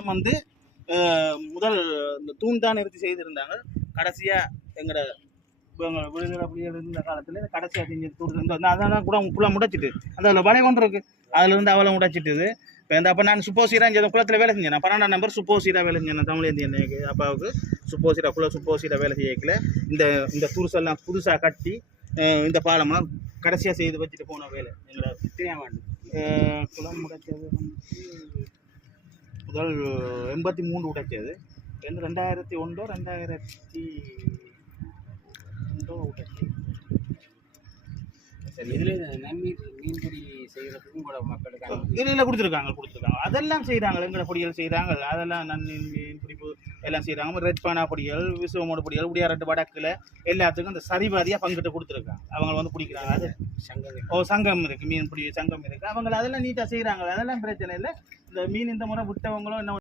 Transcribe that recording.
வந்து முதல் இந்த தூண் தான் நிறுத்தி செய்திருந்தாங்க. கடைசியாக எங்களோட விடுதலை புலிகள் இருந்த காலத்தில் கடைசியாக செஞ்ச தூண் அதெல்லாம் கூட ஃபுல்லாக முடைச்சிட்டு அதில் வலை கொண்டு இருக்கு. அதில் இருந்து அவளை முடைச்சிட்டுது. இப்போ இந்த அப்போ நான் சுப்போசீரா இந்த குளத்தில் வேலை செஞ்சேன். நான் 12ஆம் நம்பர் சுப்போசீரா வேலை செஞ்சேன். தமிழேந்தி எனக்கு அப்பாவுக்கு சுப்போசீரா வேலை செய்யக்கல. இந்த துருசெல்லாம் புதுசாக கட்டி இந்த பாலம்லாம் கடைசியாக செய்து வச்சுட்டு போன வேலை எங்களோட 3ஆம் ஆண்டு. குளம் முடைச்சது முதல் 83 உடைச்சது. 2001 2002 உடைச்சது. சரி, இதில் மீன்பிடி செய்கிறதுக்கும் கூட மக்களுக்கு இதில் கொடுத்துருக்காங்க. அதெல்லாம் செய்கிறாங்க. எங்கட பொடிகள் செய்கிறாங்க. அதெல்லாம் மீன் பிடிப்பு எல்லாம் செய்கிறாங்க. ரெட் பானா பொடிகள், விசுவமோட பொடிகள், உடையாரட்டு வடக்கில் எல்லாத்துக்கும் இந்த சரிபாதியாக பங்கிட்டு கொடுத்துருக்காங்க. அவங்க வந்து பிடிக்கிறாங்க. அது சங்கம் இருக்குது, மீன் பிடி சங்கம் இருக்குது. அவங்க அதெல்லாம் நீட்டாக செய்கிறாங்க. அதெல்லாம் பிரச்சனை இல்லை. இந்த மீன் இந்த முறை விட்டவங்களும் என்ன